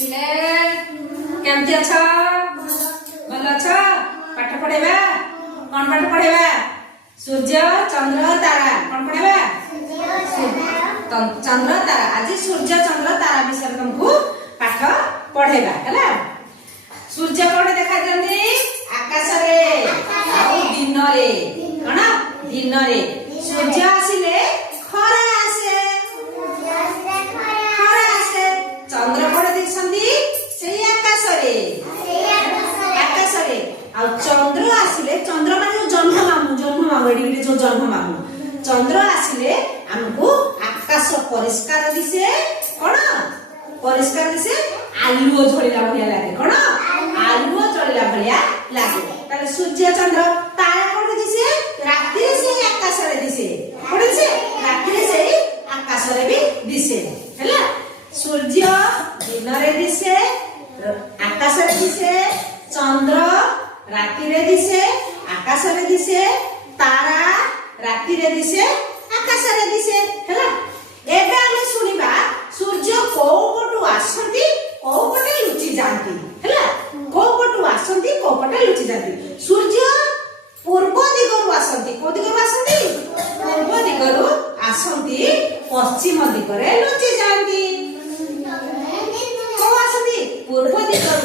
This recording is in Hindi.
पिले केमती अछ भल अछ पाठ पढ़ेबा कौन पाठ पढ़ेबा सूर्य चंद्र तारा कौन पढ़ेबा चंद्र तारा आज सूर्य चंद्र तारा विषय तुमको पाठ पढ़ेबा हैला। सूर्य कोठे देखा जंदी आकाश रे आ दिन रे कोन दिन रे सूर्य आसीले खरा आसे खरा आसे चंद्र कोठे दिसंदी सेही आकाश रे आ चंद्र आसीले चंद्र माने जन्म मामू एडी जो जन्म मामू चंद्र आसीले हमको आकाश परिष्कार दिसे कोन परिष्कार दिसे आलुओ झड़िला भलिया लागे कोन आलुओ झड़िला भलिया लागे ताले सूर्य चंद्र तारा कोठे दिसे रात्रि से आकाश रे दिसे कोठे दिसे रात्रि से आकाश रे भी दिसे हैला। सूर्य दिन रे दिसे आकाश रे दिसे चंद्र रात्रि रे दिसे आकाश रे दिसे तारा रात्रि रे दिसे आकाश रे दिसे हैला। एबे ଆମେ सुनिबा सूर्य को पटु आसंती को पटे लुचि जानती हैला को पटु आसंती को पटे लुचि जानती। सूर्य पूर्व दिगरु आसंती को दिगरु आसंती पूर्व दिगरु आसंती पश्चिम दिगरे लुचि जानती को आसंती पूर्व दिगरु